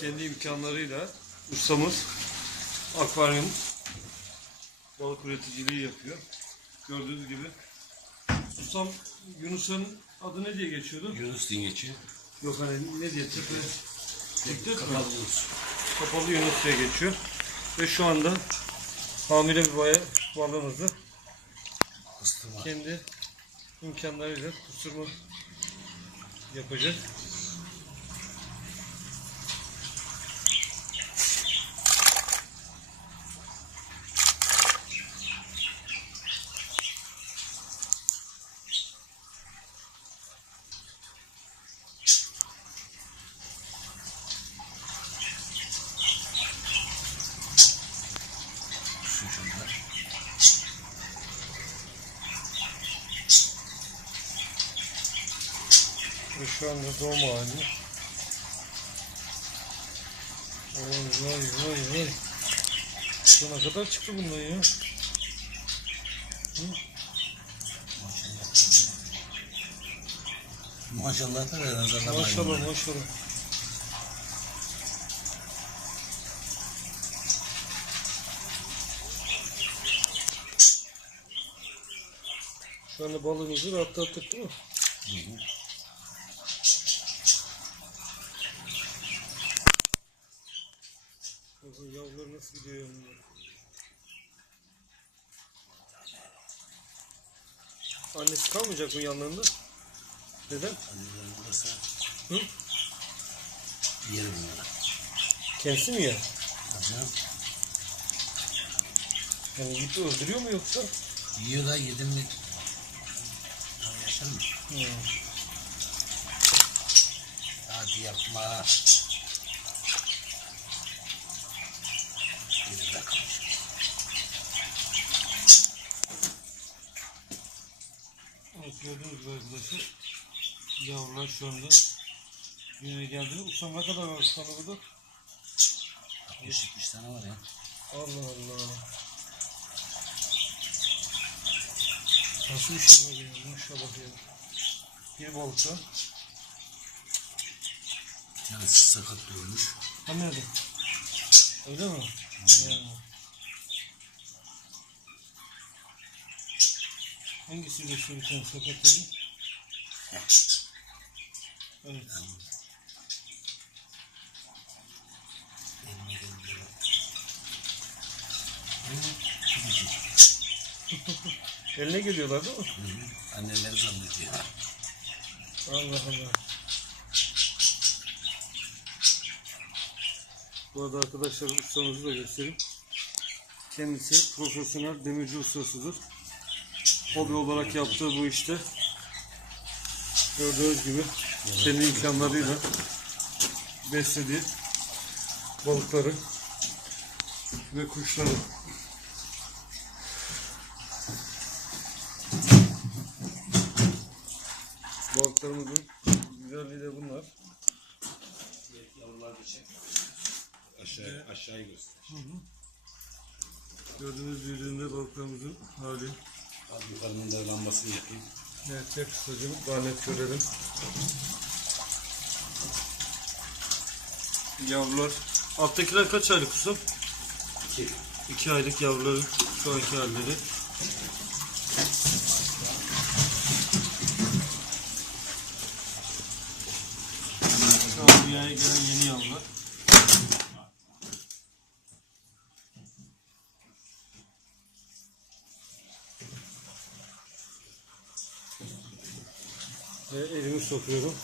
kendi imkanlarıyla ustamız akvaryum balık üreticiliği yapıyor. Gördüğünüz gibi. Ustam Yunus'un adı ne diye geçiyordu? Yunus dingeçi. Yok hani ne diye tepe Teknik mi? Kapalı Yunus. Kapalı Yunus diye geçiyor. Ve şu anda hamile bir baya balığımızı kendi imkanlarıyla kusturma yapacak. Ve şu anda doğum halinde. Vay vay vay vay. Ne kadar çıktı bundan ya? Maşallah da azından Maşallah maşallah. Şu anda balığımızı rahatlattık değil mi? Hı hı. Bakın yavrular nasıl gidiyor yanında. Annesi kalmayacak mı yanlarında? Neden? Anneleri burası. Hı? Yerim bunları. Kendisi mi ya? Hocam. Yani yiyip öldürüyor mu yoksa? Yiyor da yedim mi? Yaşar mı? Hı. Hadi yapma. Gördüğünüz gibi arkadaşlar yavrular şu anda dünyaya geldi. Ustam ne kadar var ustam burada? 60-70 tane var ya. Allah Allah. Nasıl bir şey böyle ya maşallah ya. Bir balıkta. Bir tanesi sakat durmuş. Ha nerede? Öyle mi? Yani. Hangisi de şu bir tane dedi? Evet. Eline geliyorlar değil mi? Hı hı. Anneleri zannediyor. Allah Allah. Bu arada arkadaşlar ustamızı da göstereyim. Kendisi profesyonel demirci ustasıdır. Hobi olarak yaptığı bu işte gördüğünüz gibi kendi imkanlarıyla beslediği balıkları ve kuşları. Balıklarımızın güzelliği de bunlar. Yavrular çek. Aşağı, aşağıyı göster. Gördüğünüz büyüdüğünde balıklarımızın hali. Al yukarının da lambasını yapayım. Evet, tek kısacım daha net görelim. Yavrular. Alttakiler kaç aylık kızım? İki. İki aylık yavruların şu anki halleri. Şu an dünyaya gelen yeni yavrular. Ve elimi sokuyorum.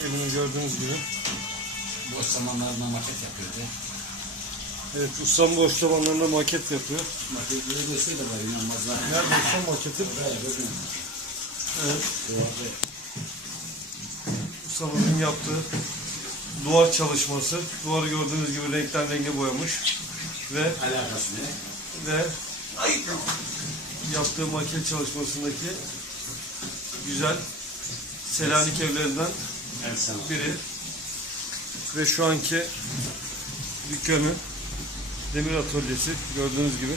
Elimi gördüğünüz gibi. Boş zamanlarında maket yapıyordu. Evet, ustam boş zamanlarında maket yapıyor. Maketleri göster de var inanmazlar. Nerede ustam maketi? Evet. Ustamızın yaptığı duvar çalışması. Duvarı gördüğünüz gibi renkten renge boyamış. Ve alakası ne? ve yaptığı maket çalışmasındaki güzel Selanik evlerinden biri. Ve şu anki dükkanı demir atölyesi gördüğünüz gibi.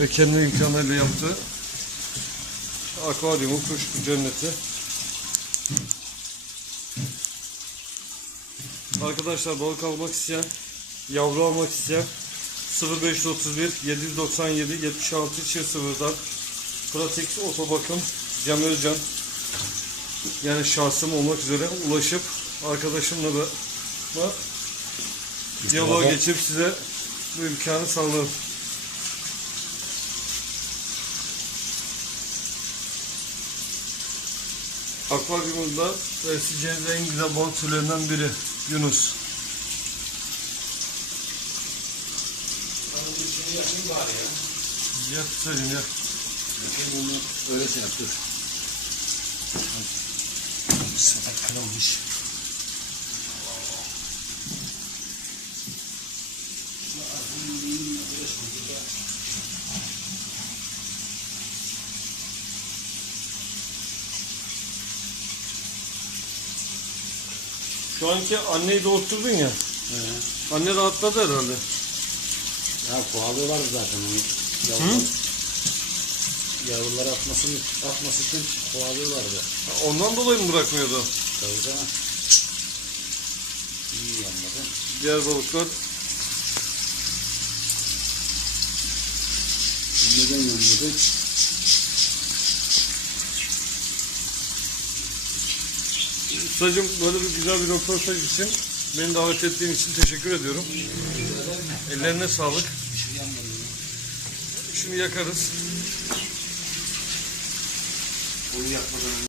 Ve kendi imkanlarıyla yaptığı akvaryumu, kuş cenneti. Arkadaşlar balık almak isteyen, yavru almak isteyen 0531 797 76 0'dan Pratik Otobakım Cem Özcan yani şahsım olmak üzere ulaşıp arkadaşımla da da diyaloğa geçip size bu imkanı sağlarım. Akvaryumunda besleyeceğiniz en güzel balık türlerinden biri Yunus. Bana bu işini yapayım bari ya. Yap söyleyeyim yap. Bakayım bunu öyle şey yap dur. Sefer kırılmış. Şu anki anneyi doğurtturdun ya. He. Anne rahatladı herhalde. Ya kovalıyorlar zaten onu. Yavrular, yavruları atmasını, atması için kovalıyorlardı. Ondan dolayı mı bırakmıyordu? Tabii canım. İyi yanmadı. Diğer balıklar Neden yanmadı? Ustacığım böyle bir güzel bir röportaj için beni davet ettiğin için teşekkür ediyorum. Ellerine sağlık. Şunu yakarız. Onu yapmadan